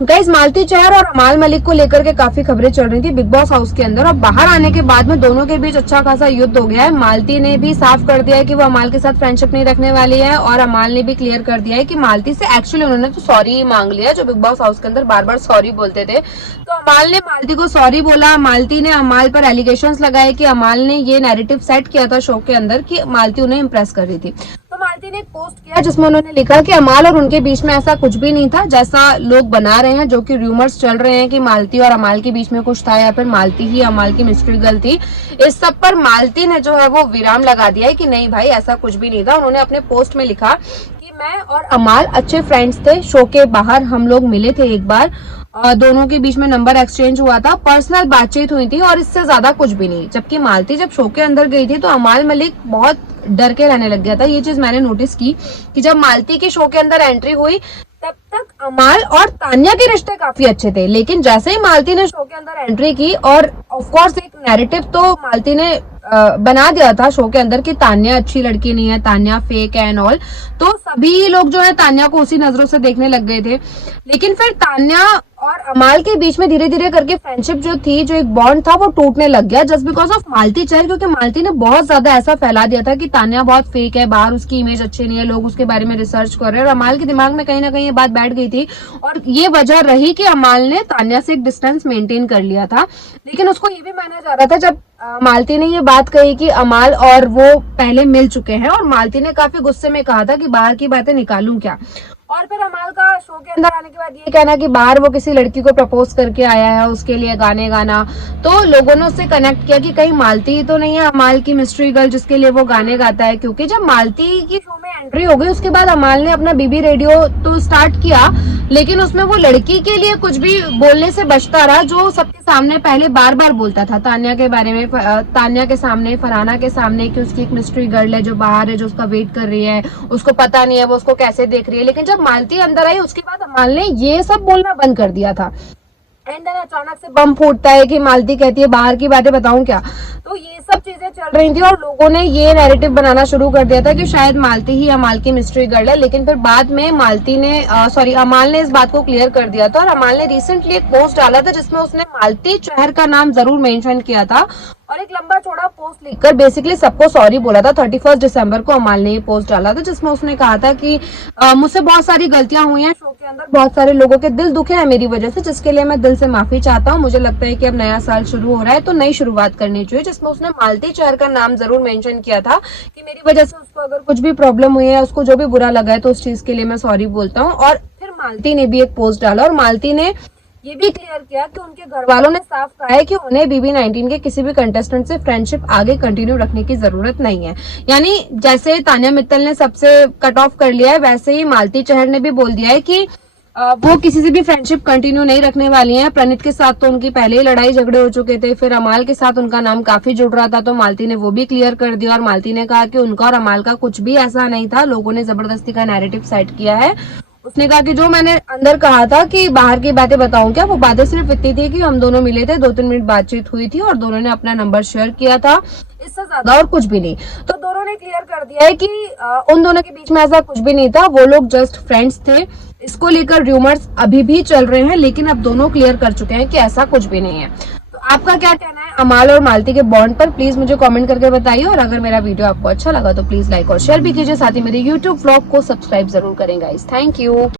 Guys, मालती चहर और अमाल मलिक को लेकर के काफी खबरें चल रही थी बिग बॉस हाउस के अंदर, और बाहर आने के बाद में दोनों के बीच अच्छा खासा युद्ध हो गया है। मालती ने भी साफ कर दिया है कि वो अमाल के साथ फ्रेंडशिप नहीं रखने वाली है, और अमाल ने भी क्लियर कर दिया है कि मालती से एक्चुअली उन्होंने तो सॉरी ही मांग लिया, जो बिग बॉस हाउस के अंदर बार बार सॉरी बोलते थे। तो अमाल ने मालती को सॉरी बोला। मालती ने अमाल पर एलिगेशंस लगाए कि अमाल ने ये नैरेटिव सेट किया था शो के अंदर कि मालती उन्हें इम्प्रेस कर रही थी। तो मालती ने एक पोस्ट किया जिसमें उन्होंने लिखा कि अमाल और उनके बीच में ऐसा कुछ भी नहीं था जैसा लोग बना रहे हैं, जो कि रूमर्स चल रहे हैं कि मालती और अमाल के बीच में कुछ था, या फिर मालती ही अमाल की मिस्ट्री गर्ल थी। इस सब पर मालती ने जो है वो विराम लगा दिया है कि नहीं भाई, ऐसा कुछ भी नहीं था। उन्होंने अपने पोस्ट में लिखा कि मैं और अमाल अच्छे फ्रेंड्स थे, शो के बाहर हम लोग मिले थे एक बार, दोनों के बीच में नंबर एक्सचेंज हुआ था, पर्सनल बातचीत हुई थी, और इससे ज्यादा कुछ भी नहीं। जबकि मालती जब शो के अंदर गई थी तो अमाल मलिक बहुत डर के रहने लग गया था। ये चीज मैंने नोटिस की कि जब मालती की शो के अंदर एंट्री हुई तब तक अमाल और तान्या के रिश्ते काफी अच्छे थे, लेकिन जैसे ही मालती ने शो के अंदर एंट्री की, और ऑफ कोर्स एक नैरेटिव तो मालती ने बना दिया था शो के अंदर कि तान्या अच्छी लड़की नहीं है, तान्या फेक है एंड ऑल, तो सभी लोग जो है तान्या को उसी नजरों से देखने लग गए थे। लेकिन फिर तान्या और अमाल के बीच में धीरे धीरे करके फ्रेंडशिप जो थी, जो एक बॉन्ड था, वो टूटने लग गया जस्ट बिकॉज ऑफ मालती चहर, क्योंकि मालती ने बहुत ज्यादा ऐसा फैला दिया था कि तान्या बहुत फेक है, बाहर उसकी इमेज अच्छी नहीं है, लोग उसके बारे में रिसर्च कर रहे हैं, और अमाल के दिमाग में कहीं ना कहीं ये बात बैठ गई थी, और ये वजह रही कि अमाल ने तान्या से एक डिस्टेंस मेंटेन कर लिया था। लेकिन उसको ये भी माना जा रहा था जब मालती ने ये बात कही कि अमाल और वो पहले मिल चुके हैं, और मालती ने काफी गुस्से में कहा था कि बाहर की बातें निकालूं क्या। और फिर अमाल का शो के अंदर आने के बाद ये कहना कि बाहर वो किसी लड़की को प्रपोज करके आया है, उसके लिए गाने गाना, तो लोगों ने उससे कनेक्ट किया कि कहीं मालती ही तो नहीं है अमाल की मिस्ट्री गर्ल जिसके लिए वो गाने गाता है। क्योंकि जब मालती की शो में एंट्री हो गई उसके बाद अमाल ने अपना बीबी रेडियो तो स्टार्ट किया, लेकिन उसमें वो लड़की के लिए कुछ भी बोलने से बचता रहा, जो सबके सामने पहले बार बार बोलता था तान्या के बारे में, तान्या के सामने, फरहाना के सामने, कि उसकी एक मिस्ट्री गर्ल है जो बाहर है, जो उसका वेट कर रही है, उसको पता नहीं है वो उसको कैसे देख रही है। लेकिन जब मालती अंदर आई उसके बाद अमाल ने ये सब बोलना बंद कर दिया था। एंड देन अचानक से बम फूटता है कि मालती कहती है बाहर की बातें बताऊं क्या। तो ये सब चीजें चल रही थी और लोगों ने ये नैरेटिव बनाना शुरू कर दिया था कि शायद मालती ही अमाल की मिस्ट्री गर्ल है। लेकिन फिर बाद में मालती ने अमाल ने इस बात को क्लियर कर दिया था, और अमाल ने रिसेंटली एक पोस्ट डाला था जिसमें उसने मालती चहर का नाम जरूर मेंशन किया था, और एक लंबा चौड़ा पोस्ट लिखकर बेसिकली सबको सॉरी बोला था। 31 दिसंबर को अमाल ने ये पोस्ट डाला था जिसमें उसने कहा था कि मुझसे बहुत सारी गलतियां हुई हैं शो के अंदर, बहुत सारे लोगों के दिल दुखे हैं मेरी वजह से, जिसके लिए मैं दिल से माफी चाहता हूं। मुझे लगता है कि अब नया साल शुरू हो रहा है तो नई शुरुआत करनी चाहिए, जिसमें उसने मालती चहर का नाम जरूर मेंशन किया था कि मेरी वजह से उसको अगर कुछ भी प्रॉब्लम हुई है, उसको जो भी बुरा लगा है, तो उस चीज के लिए मैं सॉरी बोलता हूँ। और फिर मालती ने भी एक पोस्ट डाला, और मालती ने ये भी क्लियर किया कि उनके घर वालों ने साफ कहा है कि उन्हें BB19 के किसी भी कंटेस्टेंट से फ्रेंडशिप आगे कंटिन्यू रखने की जरूरत नहीं है। यानी जैसे तान्या मित्तल ने सबसे कट ऑफ कर लिया है, वैसे ही मालती चहर ने भी बोल दिया है कि वो किसी से भी फ्रेंडशिप कंटिन्यू नहीं रखने वाली हैं। प्रणीत के साथ तो उनकी पहले ही लड़ाई झगड़े हो चुके थे, फिर अमाल के साथ उनका नाम काफी जुड़ रहा था, तो मालती ने वो भी क्लियर कर दिया। और मालती ने कहा कि उनका और अमाल का कुछ भी ऐसा नहीं था, लोगों ने जबरदस्ती का नैरेटिव सेट किया है। उसने कहा कि जो मैंने अंदर कहा था कि बाहर की बातें बताऊं क्या, वो बातें सिर्फ इतनी थी कि हम दोनों मिले थे, 2-3 मिनट बातचीत हुई थी और दोनों ने अपना नंबर शेयर किया था, इससे ज्यादा और कुछ भी नहीं। तो दोनों ने क्लियर कर दिया है कि उन दोनों के बीच में ऐसा कुछ भी नहीं था, वो लोग जस्ट फ्रेंड्स थे। इसको लेकर रूमर्स अभी भी चल रहे हैं, लेकिन अब दोनों क्लियर कर चुके हैं कि ऐसा कुछ भी नहीं है। तो आपका क्या कहना है अमाल और मालती के बॉन्ड पर, प्लीज मुझे कमेंट करके बताइए। और अगर मेरा वीडियो आपको अच्छा लगा तो प्लीज लाइक और शेयर भी कीजिए, साथ ही मेरे YouTube व्लॉग को सब्सक्राइब जरूर करें गाइस। Thank you.